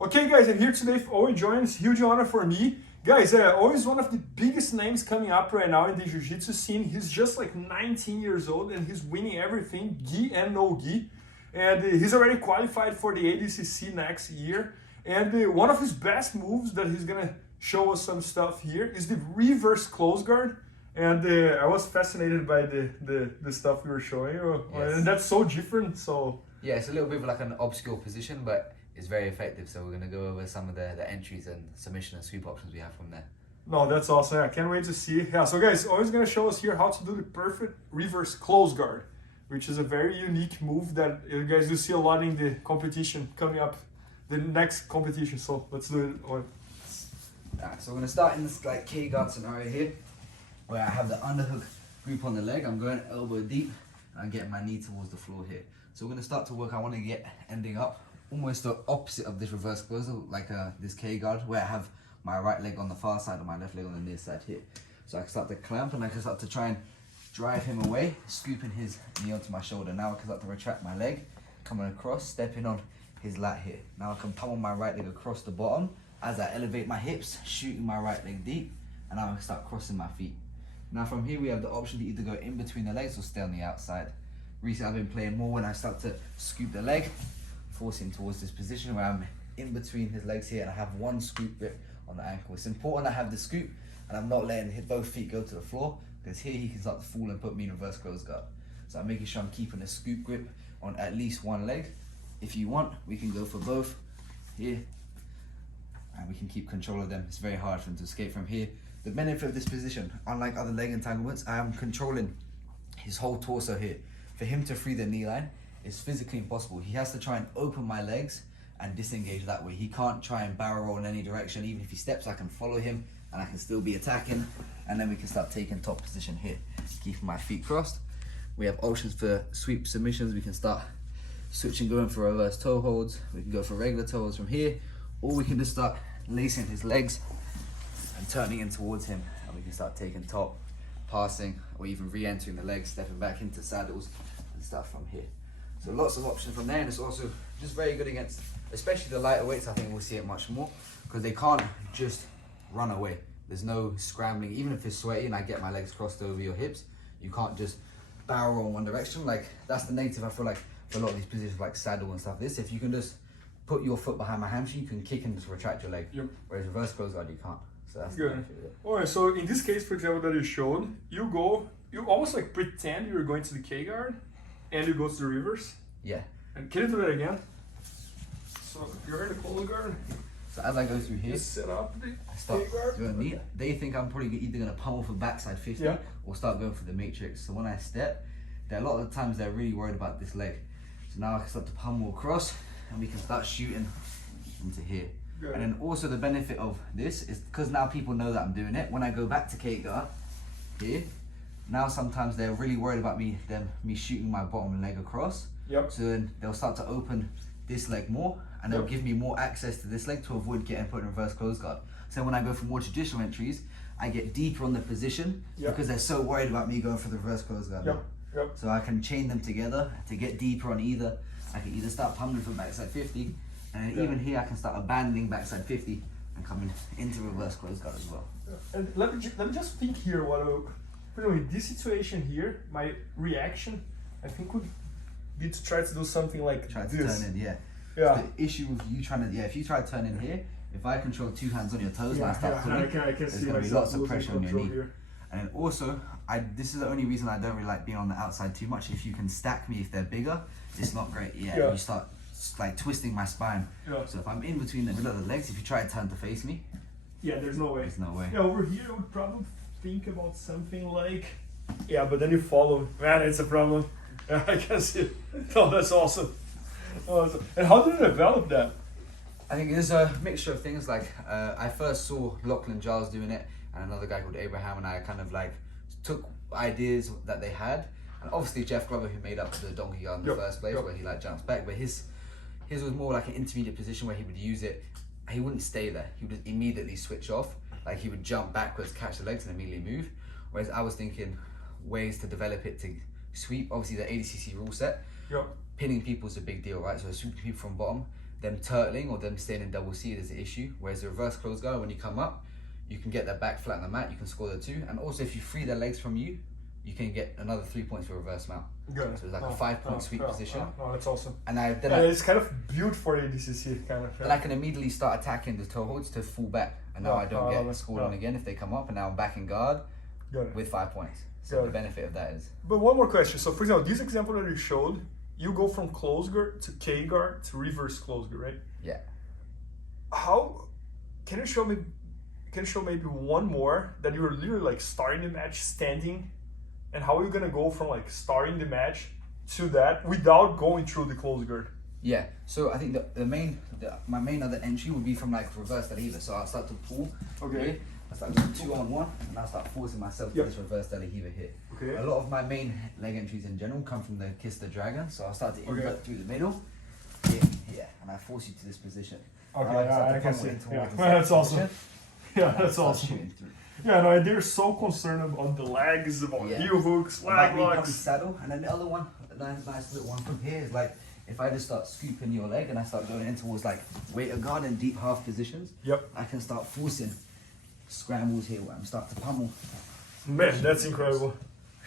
Okay guys, I'm here today with Owen Jones. Huge honor for me. Guys, Owen is one of the biggest names coming up right now in the Jiu-Jitsu scene. He's just like 19 years old and he's winning everything, gi and no gi. And he's already qualified for the ADCC next year. And one of his best moves that he's gonna show us some stuff here is the reverse close guard. And I was fascinated by the stuff we were showing you. Yes. And that's so different, so... Yeah, it's a little bit of like an obscure position, but it's very effective. So we're going to go over some of the entries and submission and sweep options we have from there. No, that's awesome. I can't wait to see. Yeah, so guys, Owen's going to show us here how to do the perfect reverse close guard, which is a very unique move that you guys will see a lot in the competition coming up, the next competition. So let's do it, Owen. Alright, so we're going to start in this like K-guard scenario here, where I have the underhook grip on the leg. I'm going elbow deep and I'm getting my knee towards the floor here. So we're going to start to work. I want to get ending up almost the opposite of this reverse closer, like this K-guard, where I have my right leg on the far side and my left leg on the near side here. So I can start to clamp and I can start to try and drive him away, scooping his knee onto my shoulder. Now I can start to retract my leg, coming across, stepping on his lat here. Now I can pummel my right leg across the bottom as I elevate my hips, shooting my right leg deep, and now I can start crossing my feet. Now from here we have the option to either go in between the legs or stay on the outside. Recently I've been playing more when I start to scoop the leg, force him towards this position where I'm in between his legs here and I have one scoop grip on the ankle. It's important I have the scoop and I'm not letting both feet go to the floor, because here he can start to fall and put me in reverse close guard. So I'm making sure I'm keeping a scoop grip on at least one leg. If you want, we can go for both here and we can keep control of them. It's very hard for him to escape from here. The benefit of this position, unlike other leg entanglements, I am controlling his whole torso here. For him to free the knee line is physically impossible. He has to try and open my legs and disengage that way. He can't try and barrel roll in any direction. Even if he steps, I can follow him and I can still be attacking. And then we can start taking top position here, keeping my feet crossed. We have options for sweep submissions. We can start switching, going for reverse toe holds. We can go for regular toe holds from here, or we can just start lacing his legs and turning in towards him. And we can start taking top, passing, or even re-entering the legs, stepping back into saddles and stuff from here. So lots of options from there, and it's also just very good against, especially the lighter weights. I think we'll see it much more, because they can't just run away. There's no scrambling. Even if it's sweaty and I get my legs crossed over your hips, you can't just barrel roll in one direction. Like, that's the native, I feel like, for a lot of these positions like saddle and stuff. This, if you can just put your foot behind my hamstring, you can kick and just retract your leg. Yep. Whereas reverse close guard, you can't. So that's good. Alright, so in this case, for example, that you showed, you almost like pretend you're going to the K-guard and you go to the reverse. Yeah. And can you do that again? So you're in the close guard. So as I go through here, just set up the K-guard. They think I'm probably either going to pummel for backside 50 or start going for the matrix. So when I step, a lot of the times they're really worried about this leg. So now I can start to pummel across and we can start shooting into here. Good. And then also the benefit of this is because now people know that I'm doing it. When I go back to K-guard here, now sometimes they're really worried about me shooting my bottom leg across. Yep. So then they'll start to open this leg more and they'll give me more access to this leg to avoid getting put in reverse close guard. So when I go for more traditional entries, I get deeper on the position because they're so worried about me going for the reverse close guard. Yep. So I can chain them together to get deeper on either. I can either start pummeling for backside 50, and even here I can start abandoning backside 50 and coming into reverse close guard as well. And let me just think here. In this situation here, my reaction, I think, would be to try to do something like try this. To turn in, yeah. So the issue with you trying to, if you try to turn in here, if I control two hands on your toes and I start pulling, there's going to be lots of pressure on your knee. Here. And then also, this is the only reason I don't really like being on the outside too much. If you can stack me if they're bigger, it's not great. You start like twisting my spine. So if I'm in between the middle of the legs, if you try to turn to face me, there's no way. There's no way. Over here I would probably think about something like, but then you follow. Man, it's a problem. I can see. No, that's awesome. And how did you develop that? I think there's a mixture of things. Like I first saw Lachlan Giles doing it, and another guy called Abraham, and I kind of like took ideas that they had. And obviously Jeff Glover, who made up the donkey guard in the first place, where he like jumps back, but his was more like an intermediate position where he would use it. He wouldn't stay there. He would immediately switch off. Like he would jump backwards, catch the legs, and immediately move. Whereas I was thinking ways to develop it to sweep. Obviously the ADCC rule set, pinning people is a big deal, right? So sweeping people from bottom them turtling or them staying in double seated is the issue. Whereas the reverse close guard, when you come up, you can get their back flat on the mat, you can score the 2. And also if you free their legs from you, you can get another 3 points for reverse mount. Good. So it's like a 5-point sweep position. Oh, that's awesome. And it's kind of built for ADCC, kind of. Then I can immediately start attacking the toe holds to fall back. And now I don't get scored on again if they come up. And now I'm back in guard with 5 points. So the benefit of that is. But one more question. So for example, this example that you showed, you go from close guard to K guard to reverse close guard, right? Yeah. How can you show me? Can you show maybe one more that you were literally like starting the match standing, and how are you gonna go from like starting the match to that without going through the close guard? Yeah. So I think my main other entry would be from like reverse delihiva. So I'll start to pull. Okay. I start doing 2-on-1, and I'll start forcing myself to this reverse delihiva hit. Okay. A lot of my main leg entries in general come from the Kiss the Dragon. So I'll start to invert through the middle. Yeah, and I force you to this position. Okay, I can see. Yeah, that's awesome. Yeah, that's awesome. Yeah, no, they're so concerned about the legs, about heel hooks, leg locks. Saddle, and then the other one, the nice little one from here is like, if I just start scooping your leg and I start going in towards like weighted guard and deep half positions, I can start forcing scrambles here where I'm starting to pummel. Man, that's incredible.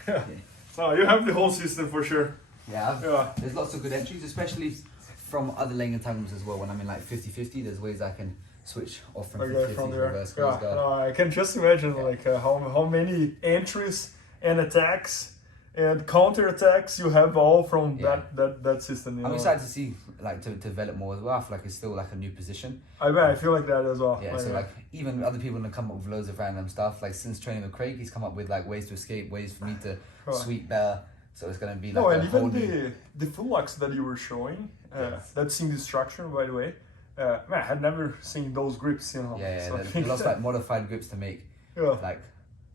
Yeah. So you have the whole system for sure. Yeah, there's lots of good entries, especially from other leg entanglements as well. When I'm in like 50-50, there's ways I can switch off from 50-50 to reverse close guard. I can just imagine like how many entries and attacks and counter attacks you have all from that system. I'm excited to see like to develop more as well. I feel like it's still like a new position. I feel like that as well. Yeah, so like even other people have come up with loads of random stuff. Like since training with Craig, he's come up with like ways to escape, ways for me to sweep better. So it's gonna be like and even the full locks that you were showing, that's in the instruction, by the way. Man, I had never seen those grips, you know. So there's lots of like modified grips to make like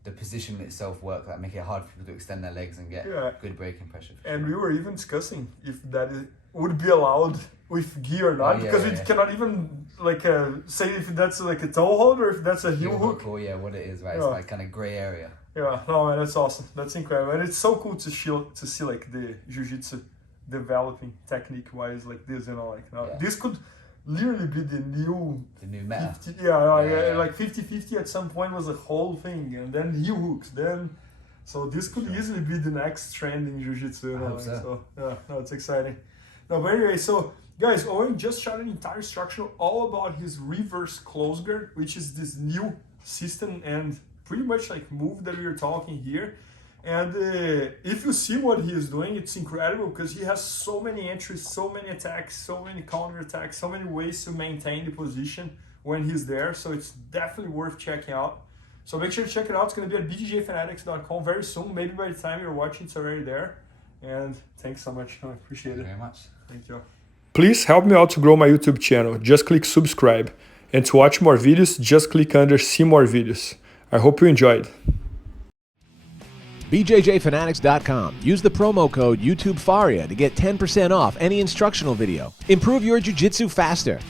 the position itself work, like make it hard for people to extend their legs and get good breaking pressure. And we were even discussing if that would be allowed with gi or not, because we cannot even like say if that's like a toe hold or if that's a heel hook. Or what it is, right? It's like kind of gray area. Yeah, no man, that's awesome. That's incredible, and it's so cool to see like the jiu-jitsu developing technique-wise like this, you know, like this could literally be the new meta. 50, like 50-50 at some point was a whole thing, and then heel hooks, so this could easily be the next trend in jiu-jitsu. You know, so no, it's exciting. No, but anyway, so guys, Owen just shot an entire instruction all about his reverse close guard, which is this new system and pretty much like move that we are talking here. And if you see what he is doing, it's incredible because he has so many entries, so many attacks, so many counter attacks, so many ways to maintain the position when he's there. So it's definitely worth checking out. So make sure to check it out. It's going to be at BJJFanatics.com very soon. Maybe by the time you're watching, it's already there. And thanks so much. I appreciate it. Thank you very much. Thank you. Please help me out to grow my YouTube channel. Just click subscribe. And to watch more videos, just click under see more videos. I hope you enjoyed. BJJFanatics.com. Use the promo code YouTubeFaria to get 10% off any instructional video. Improve your jiu-jitsu faster.